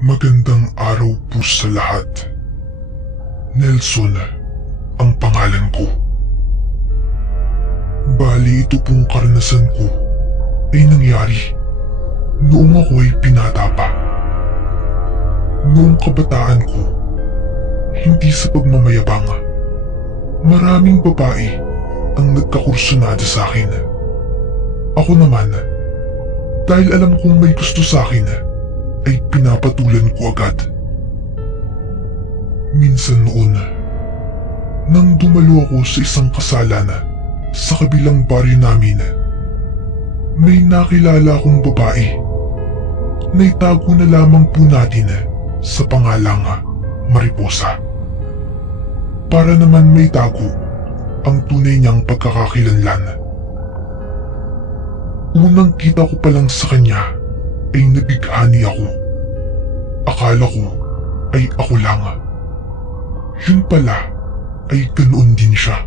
Magandang araw po sa lahat. Nelson ang pangalan ko. Bali ito pong karanasan ko ay nangyari noong ako ay binata pa. Noong kabataan ko, hindi sa pagmamayabang, maraming babae ang nagkakursunada sa akin. Ako naman, dahil alam kong may gusto sa akin, ay pinapatulan ko agad. Minsan noon, nang dumalo ako sa isang kasalan sa kabilang baryo namin, may nakilala akong babae na itago na lamang po natin sa pangalang Mariposa. Para naman may tago ang tunay niyang pagkakakilanlan. Unang kita ko pa lang sa kanya ay nabighani ako. Akala ko ay ako lang. Yun pala ay ganoon din siya.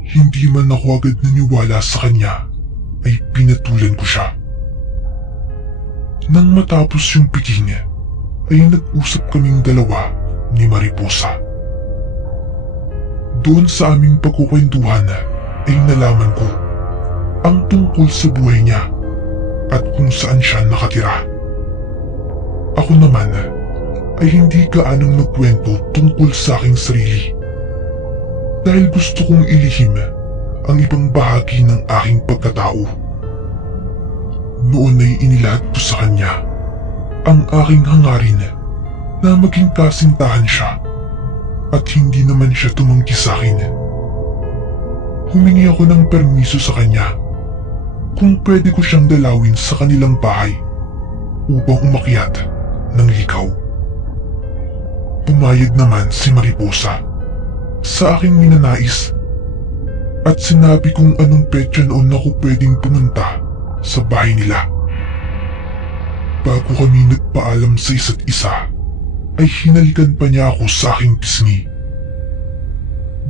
Hindi man ako agad naniwala sa kanya ay pinatulan ko siya. Nang matapos yung piging ay nag-usap kaming dalawa ni Mariposa. Doon sa aming pagkukwentuhan ay nalaman ko ang tungkol sa buhay niya at kung saan siya nakatira. Ako naman ay hindi gaanong nagkwento tungkol sa aking sarili dahil gusto kong ilihim ang ibang bahagi ng aking pagkatao. Noon ay inilahat ko sa kanya ang aking hangarin na maging kasintahan siya at hindi naman siya tumanggi sa akin. Humingi ako ng permiso sa kanya kung pwede ko siyang dalawin sa kanilang bahay upang umakyat ng ligaw. Pumayag naman si Mariposa sa aking minanais at sinabi kong anong petsa noon ako pwedeng pumunta sa bahay nila. Bago kami nagpaalam sa isa't isa, ay hinalikan pa niya ako sa aking pisngi.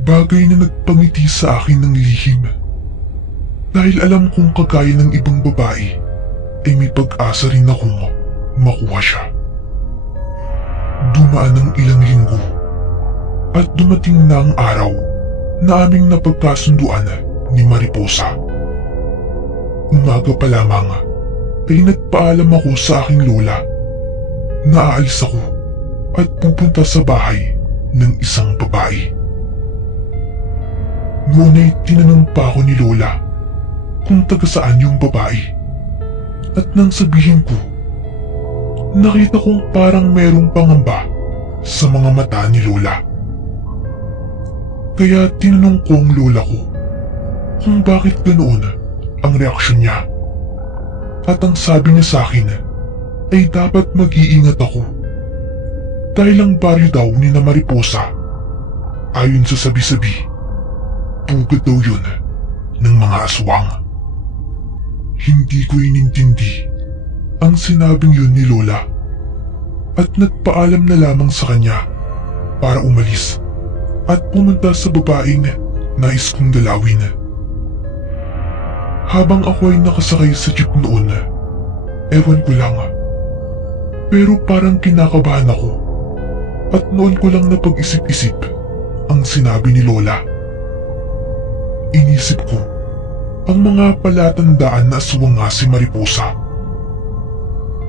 Bagay na nagpangiti sa akin ng lihim. Dahil alam kong kagaya ng ibang babae, ay may pag-asa rin akong makuha siya. Dumaan ang ilang linggo at dumating na ang araw na aming napagkasunduan ni Mariposa. Umaga pa lamang ay nagpaalam ako sa aking lola na aalis ako at pupunta sa bahay ng isang babae. Noon ay tinanong pa ako ni lola kung taga saan yung babae. At nang sabihin ko, nakita kong parang merong pangamba sa mga mata ni lola. Kaya tinanong ko ang lola ko kung bakit ganoon ang reaksyon niya. At ang sabi niya sa akin ay dapat mag-iingat ako dahil ang baryo daw ni na Mariposa, ayon sa sabi-sabi, pugad daw yun ng mga aswang. Hindi ko inintindi ang sinabing yun ni lola at nagpaalam na lamang sa kanya para umalis at pumunta sa babaeng nais kong dalawin. Habang ako ay nakasakay sa jeep noon, ewan ko lang, pero parang kinakabahan ako at noon ko lang napag-isip-isip ang sinabi ni lola. Inisip ko ang mga palatandaan na aswang nga si Mariposa.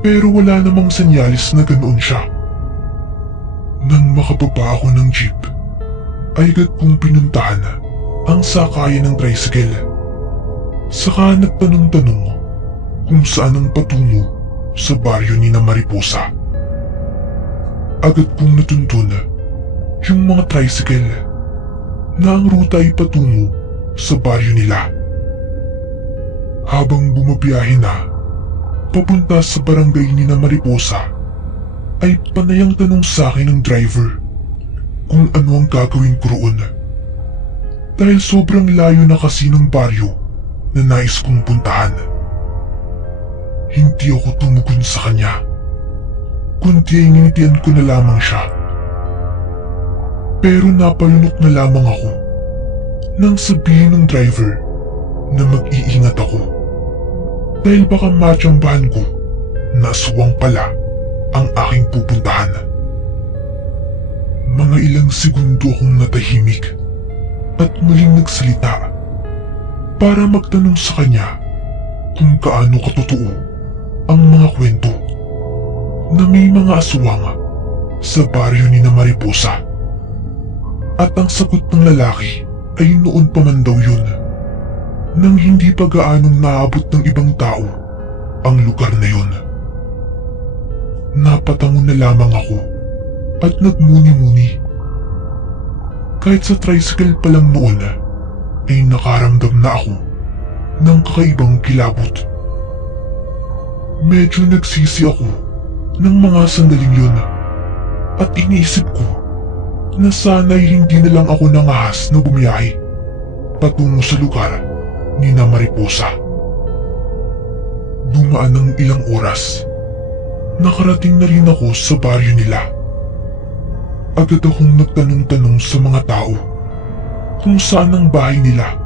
Pero wala namang senyalis na ganoon siya. Nang makababa ako ng jeep, ay agad kong pinuntahan ang sakayan ng tricycle. Saka nagtanong-tanong kung saan ang patungo sa baryo ni na Mariposa. Agad kong natuntun yung mga tricycle na ang ruta ay patungo sa baryo nila. Habang bumabiyahe na, papunta sa barangay ni na Mariposa, ay panayang tanong sa akin ng driver kung ano ang gagawin ko roon. Dahil sobrang layo na kasi ng baryo na nais kong puntahan. Hindi ako tumugon sa kanya, kundi ay nginitian ko na lamang siya. Pero napalunok na lamang ako nang sabihin ng driver na mag-iingat ako dahil baka matsambahan ko na aswang pala ang aking pupuntahan. Mga ilang segundo akong natahimik at muling nagsalita para magtanong sa kanya kung gaano katotoo ang mga kwento na may mga aswang sa baryo ni na Mariposa. At ang sagot ng lalaki ay noon pa man daw yun, nang hindi pa gaanong naabot ng ibang tao ang lugar na yun. Napatango na lamang ako at nagmuni-muni. Kahit sa tricycle pa lang noon ay nakaramdam na ako ng kakaibang kilabot. Medyo nagsisi ako ng mga sandaling yun at iniisip ko na sana'y hindi na lang ako nangahas na bumiyahe patungo sa lugar ni na Mariposa. Dumaan ng ilang oras. Nakarating na rin ako sa baryo nila. Agad akong nagtanong-tanong sa mga tao kung saan ang bahay nila.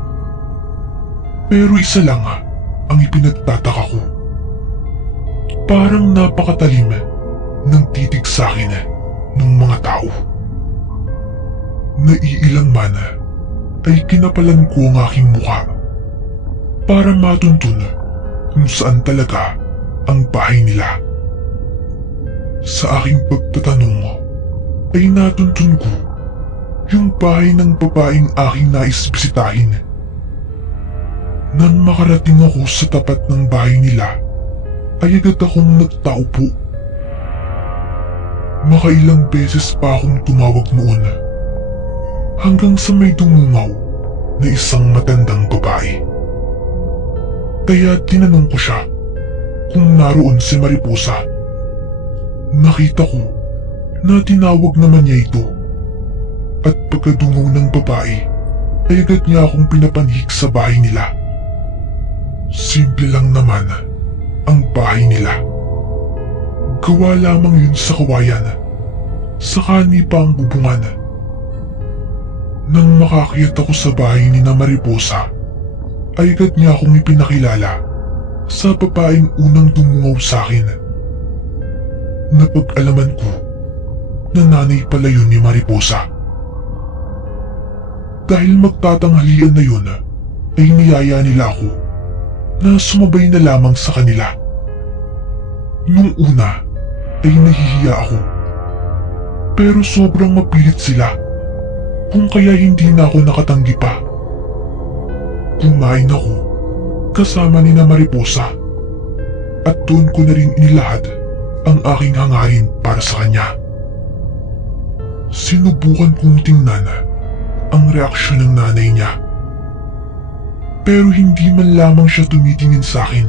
Pero isa lang ang ipinagtataka ko. Parang napakatalim ng titig sa akin ng mga tao. Naiilang man ay kinapalan ko ang aking mukha para matuntun kung saan talaga ang bahay nila. Sa aking pagtatanong ay natuntun ko yung bahay ng babaeng aking nais bisitahin. Nang makarating ako sa tapat ng bahay nila ay agad akong nagtaupo. Makailang beses pa akong tumawag noon hanggang sa may dumungaw na isang matandang babae. Kaya tinanong ko siya kung naroon si Mariposa. Nakita ko na tinawag naman niya ito at pagkadungaw ng babae ay agad niya akong pinapanhik sa bahay nila. Simple lang naman ang bahay nila. Gawa lamang yun sa kawayan, saka nipa ang bubungan. Nang makakita ako sa bahay ni na Mariposa, ay agad niya akong ipinakilala sa babaeng unang dumungaw sa akin. Napag-alaman ko na nanay pala yun ni Mariposa. Dahil magtatanghalian na yun, ay niyaya nila ako na sumabay na lamang sa kanila. Nung una ay nahihiya ako, pero sobrang mapilit sila kung kaya hindi na ako nakatanggi pa. Kumain ako kasama ni na Mariposa at doon ko na rin inilahad ang aking hangarin para sa kanya. Sinubukan kong tingnan ang reaksyon ng nanay niya, pero hindi man lamang siya tumitingin sa akin.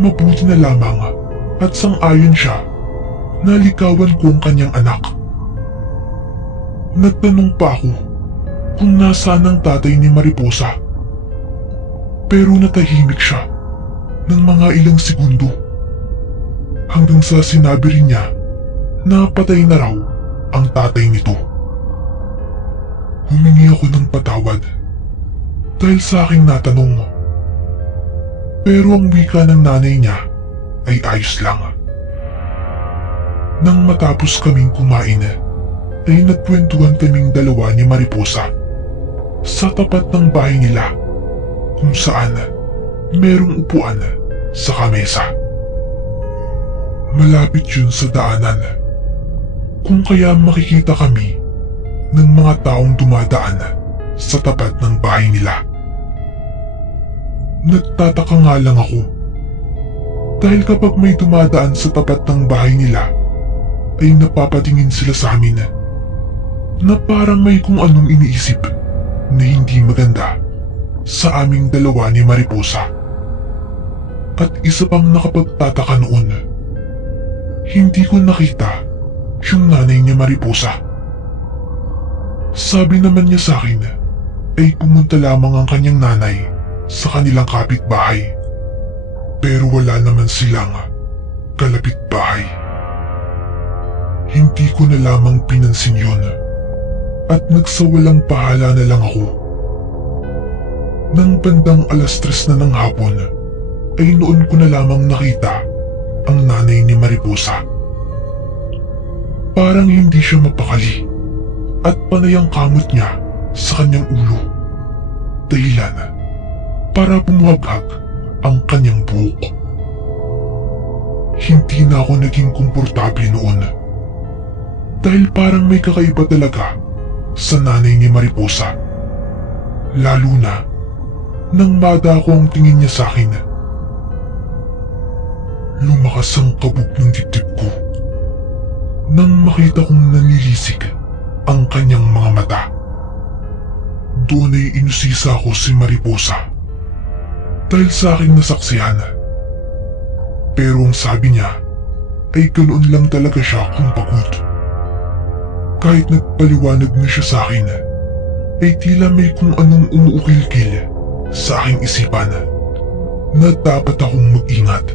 Mabuti na lamang at sang-ayon siya na ligawan ko ang kanyang anak. Nagtanong pa ako kung nasaan ang tatay ni Mariposa, pero natahimik siya ng mga ilang segundo hanggang sa sinabi rin niya na patay na raw ang tatay nito. Humingi ako ng patawad dahil sa aking natanong, pero ang wika ng nanay niya ay ayos lang. Nang matapos kaming kumain ay nagkwentuhan kaming dalawa ni Mariposa sa tapat ng bahay nila kung saan merong upuan sa kamesa. Malapit yun sa daanan, kung kaya makikita kami ng mga taong dumadaan sa tapat ng bahay nila. Nagtataka nga lang ako dahil kapag may dumadaan sa tapat ng bahay nila ay napapatingin sila sa amin na parang may kung anong iniisip na hindi maganda sa aming dalawa ni Mariposa. At isa pang nakapagtataka noon, hindi ko nakita yung nanay ni Mariposa. Sabi naman niya sa akin ay pumunta lamang ang kanyang nanay sa kanilang kapitbahay, pero wala naman silang kalapitbahay. Hindi ko na lamang pinansin yun at nagsawalang pahala na lang ako. Nang bandang 3:00 na ng hapon ay noon ko na lamang nakita ang nanay ni Mariposa. Parang hindi siya mapakali at panay ang kamot niya sa kanyang ulo. Dahilan para bumuhaghag ang kanyang buhok. Hindi na ako naging komportable noon dahil parang may kakaiba talaga sa nanay ni Mariposa. Lalo na nang madako ang tingin niya sa akin. Lumakas ang kabog ng dibdib ko nang makita kong nanilisik ang kanyang mga mata. Doon ay inusisa ko si Mariposa dahil sa aking nasaksihan. Pero ang sabi niya ay ganoon lang talaga siya kung pagod. Kahit nagpaliwanag na siya sa akin, ay tila may kung anong umuukil-kil sa aking isipan na dapat akong mag-ingat.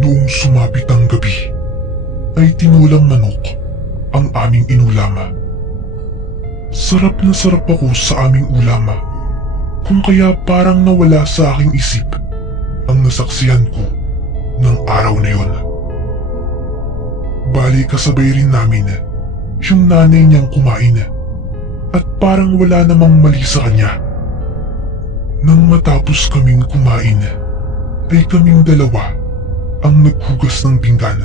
Noong sumapit ang gabi, ay tinulang manok ang aming inulama. Sarap na sarap ako sa aming ulama, kung kaya parang nawala sa aking isip ang nasaksihan ko ng araw na yon. Bali kasabay rin namin yung nanay niyang kumain at parang wala namang mali sa kanya. Nang matapos kaming kumain, ay kaming dalawa ang naghugas ng pinggan.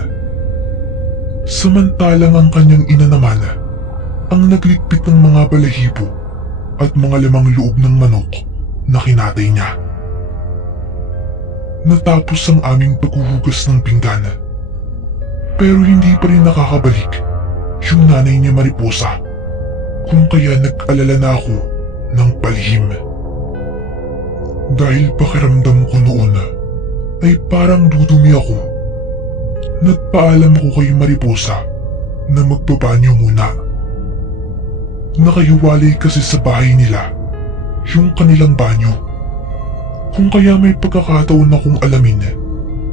Samantalang ang kanyang ina naman ang nagligpit ng mga balahibo at mga lamang loob ng manok na kinatay niya. Natapos ang aming paghuhugas ng pinggan, pero hindi pa rin nakakabalik yung nanay niya Mariposa, kung kaya nag-alala na ako ng palihim. Dahil pakiramdam ko noon ay parang dudumi ako. Nagpaalam ako kay Mariposa na magbabanyo muna. Nakahiwalay kasi sa bahay nila yung kanilang banyo, kung kaya may pagkakataon akong alamin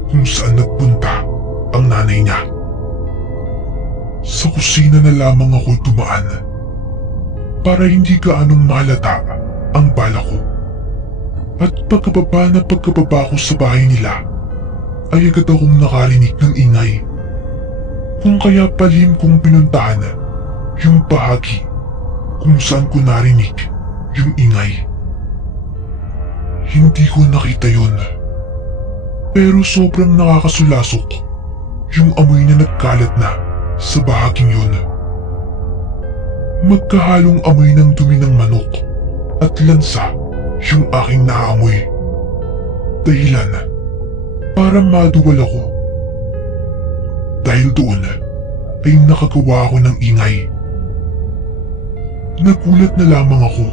kung saan nagpunta ang nanay niya. Sa kusina na lamang ako dumaan para hindi gaanong mahalata ang bala ko. At pagkababa ko sa bahay nila ay agad akong nakarinig ng ingay, kung kaya palihim kong pinuntahan yung bahagi kung saan ko narinig yung ingay. Hindi ko nakita yun, pero sobrang nakakasulasok yung amoy na nagkalat na sa bahaging yun. Magkahalong amoy ng dumi ng manok at lansa yung aking naaamoy. Dahilan para maduwal ako. Dahil doon ay nakagawa ako ng ingay. Nagulat na lamang ako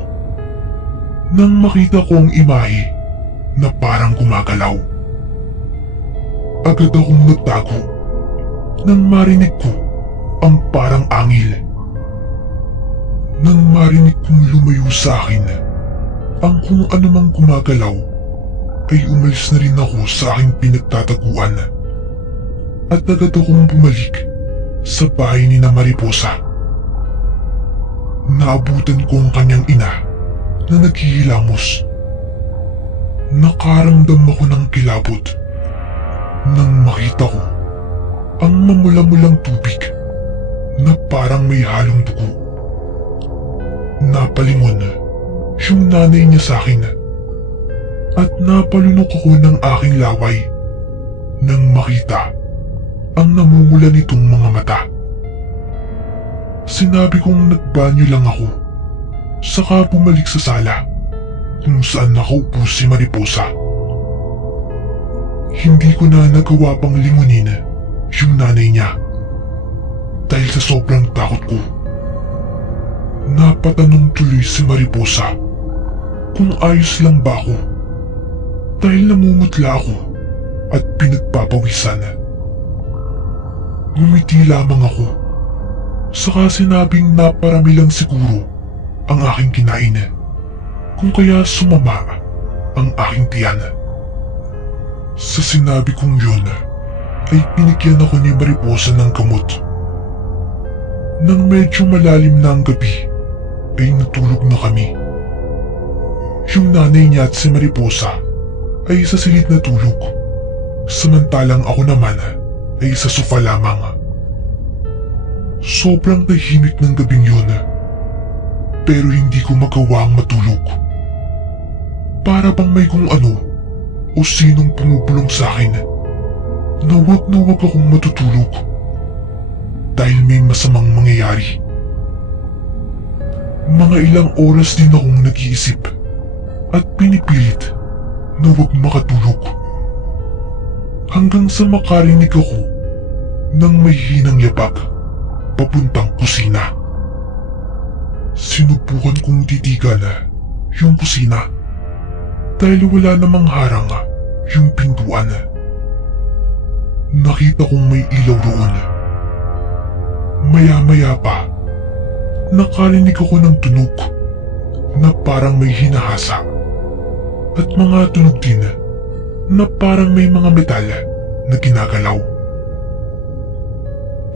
nang makita ko ang imahe na parang gumagalaw. Agad akong nagtago nang marinig ko ang parang angil. Nang marinig kong lumayo sa akin ang kung anumang gumagalaw, ay umalis na rin ako sa aking pinagtataguan at agad akong bumalik sa bahay ni na Mariposa. Naabutan ko ang kanyang ina na naghihilamos. Nakaramdam ako ng kilabot nang makita ko ang mamula-mulang tubig na parang may halong dugo. Napalingon yung nanay niya sa akin at napalunok ako ng aking laway nang makita ang namumula nitong mga mata. Sinabi kong nagbanyo lang ako, saka bumalik sa sala kung saan nakaupo si Mariposa. Hindi ko na nagawa pang lingunin yung nanay niya dahil sa sobrang takot ko. Napatanong tuloy si Mariposa kung ayos lang ba ako dahil namumutla ako at pinagpapawisan. Ngumiti lamang ako, saka sinabing naparami lang siguro ang aking kinain, kung kaya sumama ang aking tiyan. Sa sinabi kong yun ay pinikyan ako ni Mariposa ng gamot. Nang medyo malalim na ang gabi ay natulog na kami. Yung nanay niya at si Mariposa ay sa silid na tulog Samantalang ako naman ay sa sofa lamang. Sobrang tahimik ng gabing yun, pero hindi ko magawang matulog. Para bang may kung ano o sinong pumupulong sa akin na wag akong matutulog dahil may masamang mangyayari. Mga ilang oras din akong nag-iisip at pinipilit na wag makatulog. Hanggang sa makarinig ako ng may hinang yapak papuntang kusina. Sinubukan kong titigan yung kusina dahil wala namang harang yung pintuan. Nakita kong may ilaw roon. Maya-maya pa, nakarinig ako ng tunog na parang may hinahasa at mga tunog din na parang may mga metal na ginagalaw.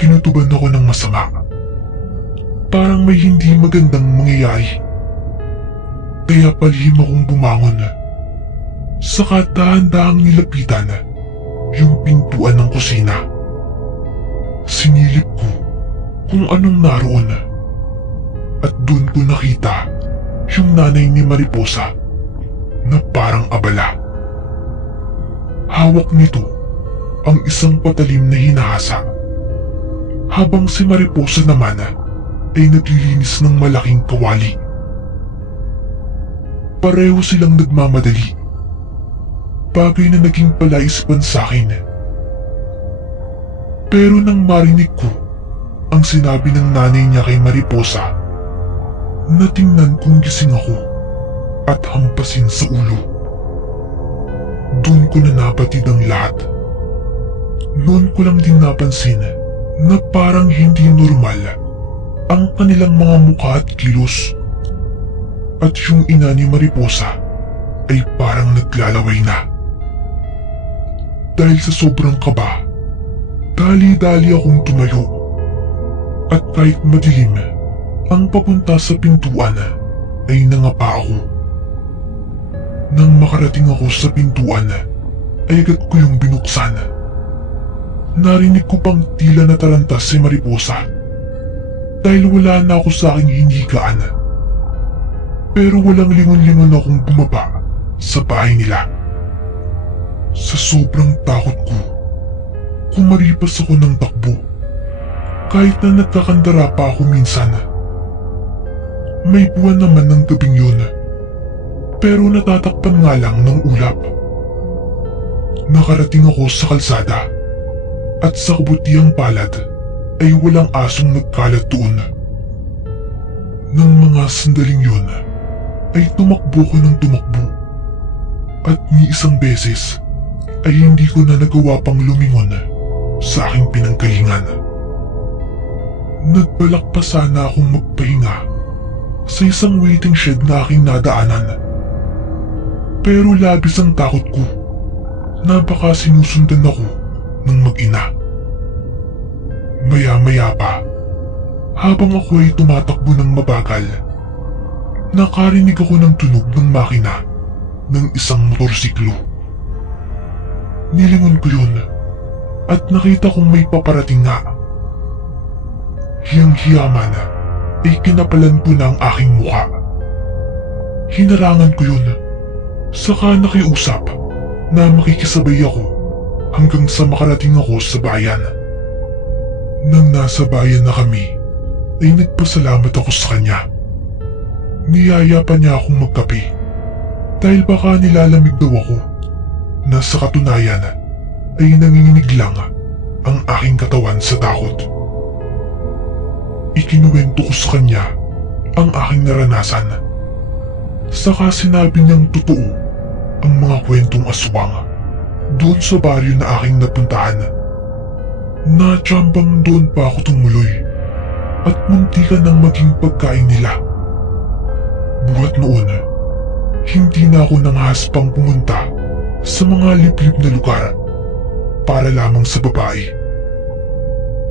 Kinutuban ako ng masama. Parang may hindi magandang mangyayari. Kaya palihim akong bumangon. Saka dahan-dahang nilapitan yung pintuan ng kusina. Sinilip ko kung anong naroon at doon ko nakita yung nanay ni Mariposa na parang abala. Hawak nito ang isang patalim na hinahasa habang si Mariposa naman ay naglilinis ng malaking kawali. Pareho silang nagmamadali, bagay na naging palaisipan sa akin. Pero nang marinig ko ang sinabi ng nanay niya kay Mariposa, natingnan kong gising ako at hampasin sa ulo. Doon ko na nabatid ang lahat. Noon ko lang din napansin na parang hindi normal ang kanilang mga mukha at kilos. At yung ina ni Mariposa ay parang naglalaway na. Dahil sa sobrang kaba, dali-dali akong tumayo. At kahit madilim, ang papunta sa pintuan ay nangapa ako. Nang makarating ako sa pintuan, ay agad ko yung binuksan. Narinig ko pang tila natarantas si Mariposa dahil wala na ako sa aking hinigaan. Pero walang lingon-lingon akong bumaba sa bahay nila. Sa sobrang takot ko, kumaripas ako ng takbo kahit na nagkakandara pa ako minsan. May buwan naman ng gabing yun, pero natatakpan nga lang ng ulap. Nakarating ako sa kalsada at sa kabutihang palad ay walang asong nagkalat doon. Nang mga sandaling yun ay tumakbo ko ng tumakbo at ni isang beses ay hindi ko na nagawa pang lumingon sa aking pinanggalingan. Nagbalak pa sana akong magpahinga sa isang waiting shed na aking nadaanan. Pero labis ang takot ko na baka sinusundan ako ng mag-ina. Maya-maya pa, habang ako ay tumatakbo ng mabagal, nakarinig ako ng tunog ng makina ng isang motorsiklo. Nilingon ko yun at nakita kong may paparating nga. Hiyang-hiyaman ay kinapalan ko na ang aking mukha. Hinarangan ko yun, saka nakiusap na makikisabay ako hanggang sa makarating ako sa bayan. Nang nasa bayan na kami, ay nagpasalamat ako sa kanya. Niyaya pa niya akong magkape dahil baka nilalamig daw ako, na sa katunayan ay nanginginig lang ang aking katawan sa takot. Ikinuwento ko sa kanya ang aking naranasan. Saka sinabi niyang totoo ang mga kwentong aswang doon sa baryo na aking napuntahan. Natsambang doon pa ako tumuloy at muntikan nang maging pagkain nila. Buhat noon, hindi na ako nanghaspang pumunta sa mga liblib na lugar para lamang sa babae.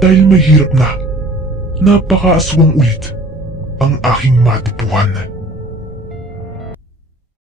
Dahil mahirap na, napakaaswang ulit ang aking matupuhan.